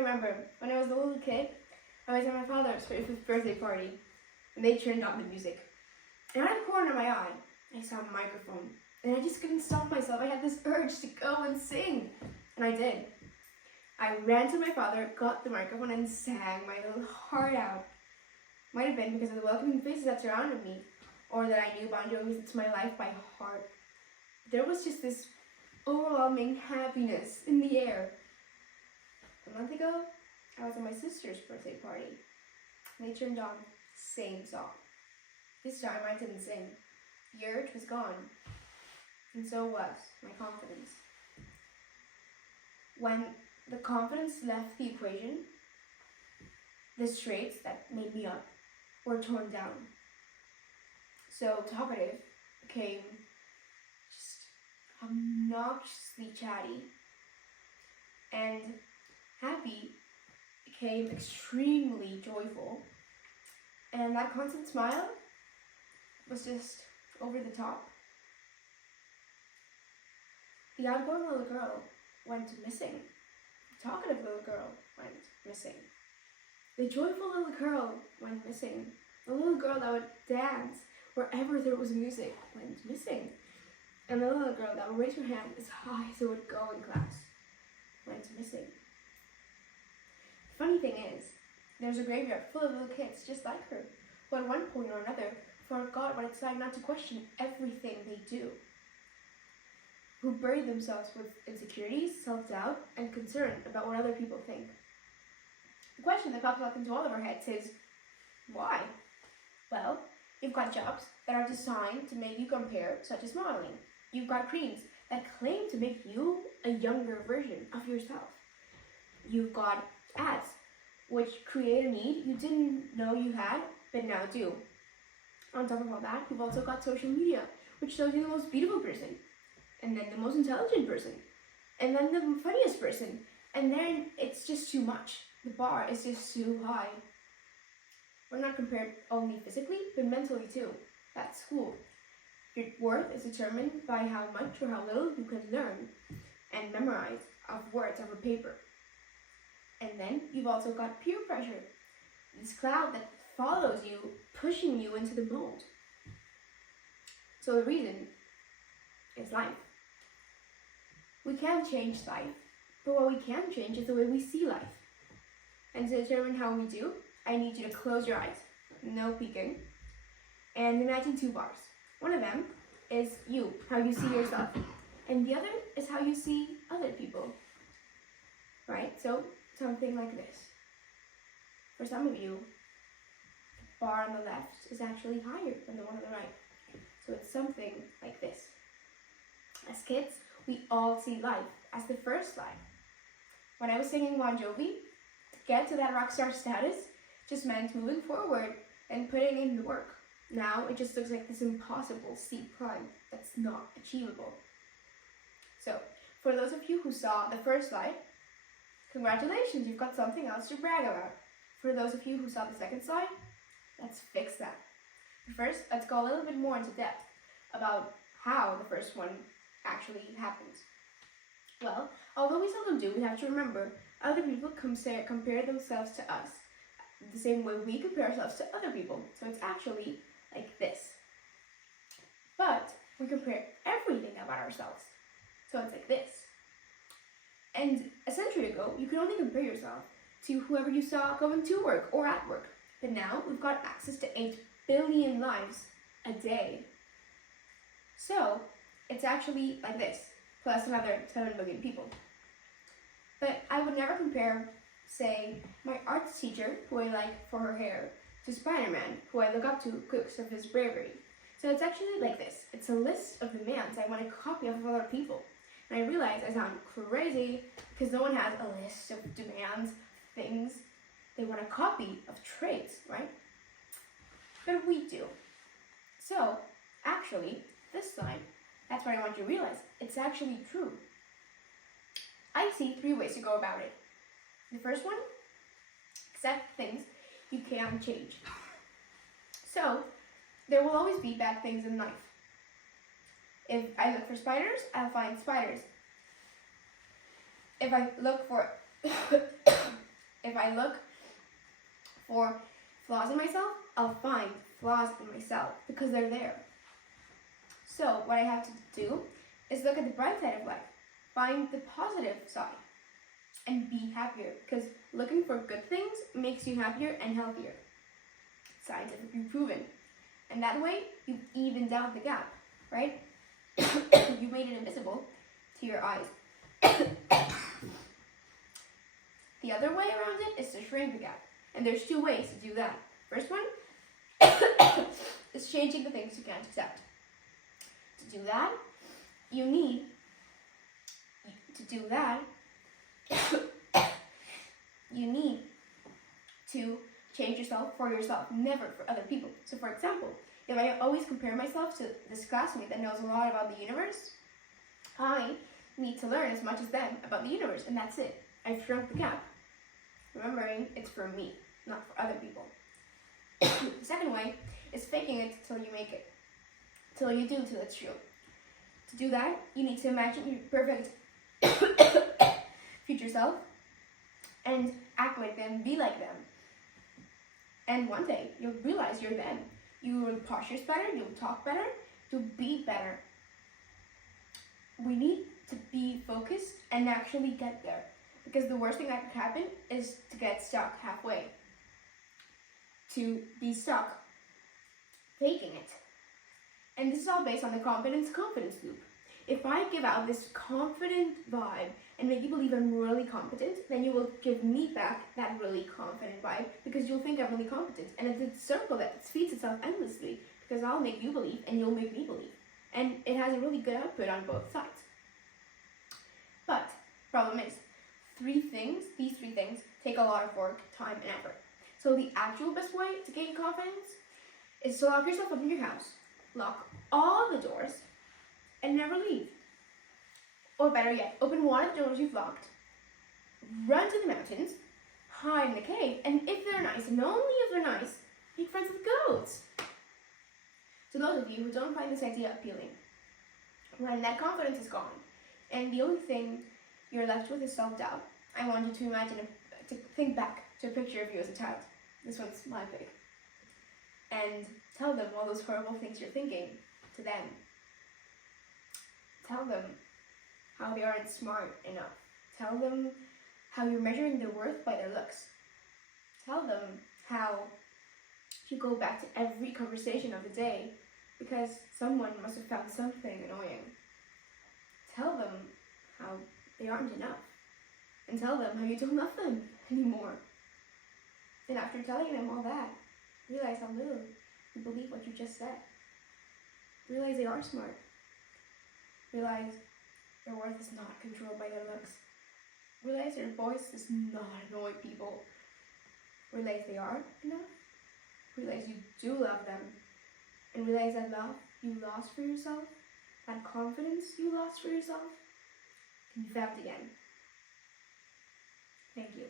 remember when I was a little kid, I was at my father's 35th birthday party, and they turned on the music. And out of the corner of my eye, I saw a microphone, and I just couldn't stop myself. I had this urge to go and sing, and I did. I ran to my father, got the microphone, and sang my little heart out. Might have been because of the welcoming faces that surrounded me, or that I knew Bon Jovi's It's My Life by heart. There was just this overwhelming happiness in the air. A month ago, I was at my sister's birthday party, and they turned on the same song. This time I didn't sing. The urge was gone, and so was my confidence. When the confidence left the equation, the traits that made me up were torn down. So talkative became just obnoxiously chatty, and happy became extremely joyful, and that constant smile was just over the top. The outgoing little girl went missing. The talkative little girl went missing. The joyful little girl went missing. The little girl that would dance wherever there was music went missing. And the little girl that would raise her hand as high as it would go in class went missing. The funny thing is, there's a graveyard full of little kids just like her, who at one point or another forgot what it's like not to question everything they do, who bury themselves with insecurities, self-doubt, and concern about what other people think. The question that pops up into all of our heads is, why? Well, you've got jobs that are designed to make you compare, such as modeling. You've got creams that claim to make you a younger version of yourself. You've got ads, which create a need you didn't know you had, but now do. On top of all that, you've also got social media, which shows you the most beautiful person, and then the most intelligent person, and then the funniest person, and then it's just too much. The bar is just too high. We're not compared only physically, but mentally too. That's school. Your worth is determined by how much or how little you can learn and memorize of words of a paper. And then you've also got peer pressure, this cloud that follows you, pushing you into the mold. So the reason is life. We can't change life, but what we can change is the way we see life. And to determine how we do, I need you to close your eyes, no peeking, and imagine two bars. One of them is you, how you see yourself, and the other is how you see other people, right? So something like this. For some of you, the bar on the left is actually higher than the one on the right. So it's something like this. As kids, we all see life as the first line. When I was singing Bon Jovi, to get to that rock star status just meant moving forward and putting in the work. Now it just looks like this impossible steep climb that's not achievable. So, for those of you who saw the first slide, congratulations, you've got something else to brag about. For those of you who saw the second slide, let's fix that. First, let's go a little bit more into depth about how the first one actually happens. Well, although we seldom do, we have to remember other people compare themselves to us the same way we compare ourselves to other people. So it's actually like this. But we compare everything about ourselves. So it's like this. And a century ago, you could only compare yourself to whoever you saw going to work or at work. But now we've got access to 8 billion lives a day. So it's actually like this, plus another 7 million people. But I would never compare, say, my arts teacher, who I like for her hair, to Spider-Man, who I look up to because of his bravery. So it's actually like this. It's a list of demands I want to copy off of other people. And I realize I sound crazy because no one has a list of demands, things they want to copy of traits, right? But we do. So, actually, this time, that's what I want you to realize. It's actually true. I see 3 ways to go about it. The first one, accept things you can change. So, there will always be bad things in life. If I look for spiders, I'll find spiders. If I look for If I look for flaws in myself, I'll find flaws in myself because they're there. So what I have to do is look at the bright side of life, find the positive side, and be happier, because looking for good things makes you happier and healthier. Scientifically proven. And that way, you've evened out the gap, right? You made it invisible to your eyes. The other way around it is to shrink the gap. And there's two ways to do that. First one is changing the things you can't accept. To do that, you need to change yourself for yourself, never for other people. So for example, if I always compare myself to this classmate that knows a lot about the universe, I need to learn as much as them about the universe, and that's it. I've shrunk the gap, remembering it's for me, not for other people. The second way is faking it till you make it, till you do till it's true. To do that, you need to imagine your perfect future self and act like them, be like them. And one day, you'll realize you're them. You will posture better, you'll talk better, you'll be better. We need to be focused and actually get there, because the worst thing that could happen is to get stuck halfway. To be stuck faking it. And this is all based on the confidence loop. If I give out this confident vibe and make you believe I'm really competent, then you will give me back that really confident vibe, because you'll think I'm really competent. And it's a circle that feeds itself endlessly, because I'll make you believe and you'll make me believe. And it has a really good output on both sides. But problem is, these three things take a lot of work, time, and effort. So the actual best way to gain confidence is to lock yourself up in your house, lock all the doors, and never leave. Or better yet, open one of the doors you've locked, run to the mountains, hide in the cave, and if they're nice, and only if they're nice, make friends with goats. To those of you who don't find this idea appealing, when that confidence is gone, and the only thing you're left with is self-doubt, I want you to to think back to a picture of you as a child. This one's my pic. And tell them all those horrible things you're thinking to them. Tell them how they aren't smart enough. Tell them how you're measuring their worth by their looks. Tell them how you go back to every conversation of the day because someone must have found something annoying. Tell them how they aren't enough. And tell them how you don't love them anymore. And after telling them all that, realize how little you believe what you just said. Realize they are smart. Realize their worth is not controlled by their looks. Realize their voice does not annoy people. Realize they are enough. Realize you do love them. And realize that love you lost for yourself, that confidence you lost for yourself, can be found again. Thank you.